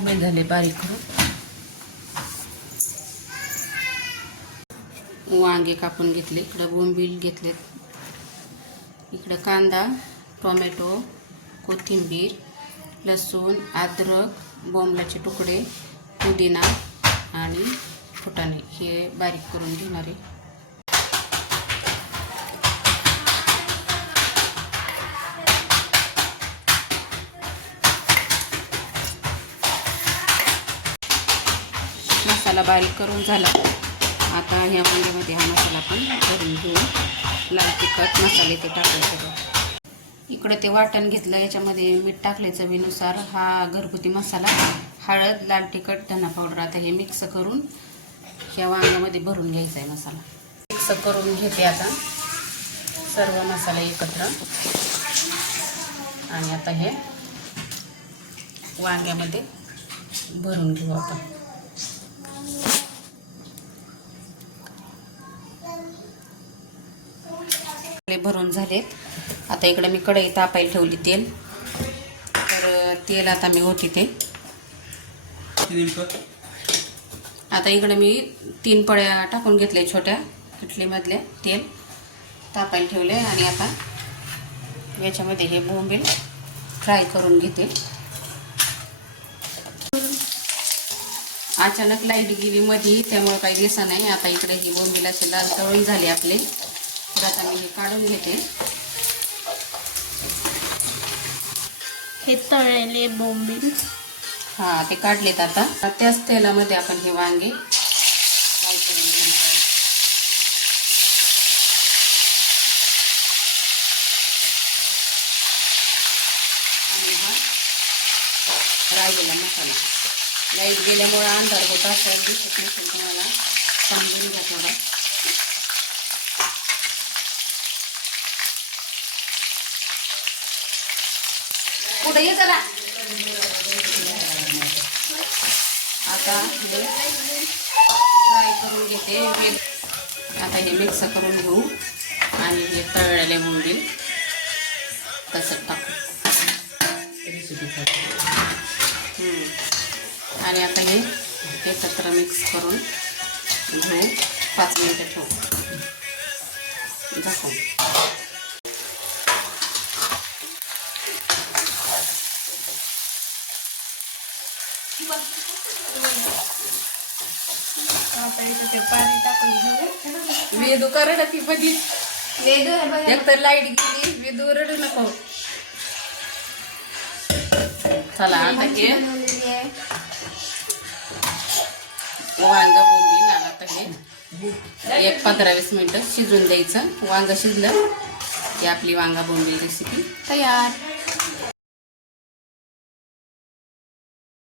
बोंबील झाले बारीक करून. वांगे कापून घेतले, इकडं बोंबील घेतलेत, इकडं कांदा, टोमॅटो, कोथिंबीर, लसूण, अद्रक, बोंबलाचे तुकडे, पुदिना आणि फुटाणे हे बारीक करून घेणार आहे. मसाला बारीक करून झाला. आता ह्या वांग्यामध्ये हा मसाला पण करून घेऊ. लाल तिखट मसाले ते टाकायचे. इकडे ते वाटण घेतलं, याच्यामध्ये मीठ टाकले चवीनुसार. हा घरगुती मसाला, हळद, लाल तिखट, धना पावडर. आता हे मिक्स करून ह्या वांग्यामध्ये भरून घ्यायचा आहे मसाला. मिक्स करून घेते आता सर्व मसाला एकत्र. आणि आता हे वांग्यामध्ये भरून घेऊ आपण. भरून झालेत. आता इकडे मी कढई तापायला ठेवली तेल. तर तेल आता मी होती ते. आता इकडे मी 3 पळ्या टाकून घेतले छोट्या किटलीमधले तेल तापायला ठेवले. आणि आता याच्यामध्ये हे बोंबील फ्राय करून घेते. अचानक लाईट गेली मध्ये, त्यामुळे काही दिसत नाही. आता इकडे ही बोंबील असे लाल तळून झाले आपले. तर आता मी हे काढून घेते. हे तळलेले बोंबील हा ते काढलेत. आता त्याच तेलामध्ये आपण हे वांगे फ्राय करून घ्यायचे. आणि हा राहिलेला मसाला. लाईट गेल्यामुळे अंधार होत असेल, दिसत नसेल तुम्हाला, सांगून घ्या थोडा. पुढे ये जरा. आता हे फ्राय करून घेते. आता हे मिक्स करून घेऊ. आणि हे तळलेले बोंबील तसंच टाकू. आणि आता हे एकत्र मिक्स करून घेऊ. 5 मिनिटं ठेवू झाकून. आता इथं ते पाणी टाकून घेऊ. वेदू का रडती मध्ये? एक तर लाईट गेली, वेदू रडू नको. चला आता हे वांग बोंबील आता हे 15-20 मिनिटं शिजून द्यायचं. वांग शिजलं की आपली वांगा बोंबील रेसिपी तयार.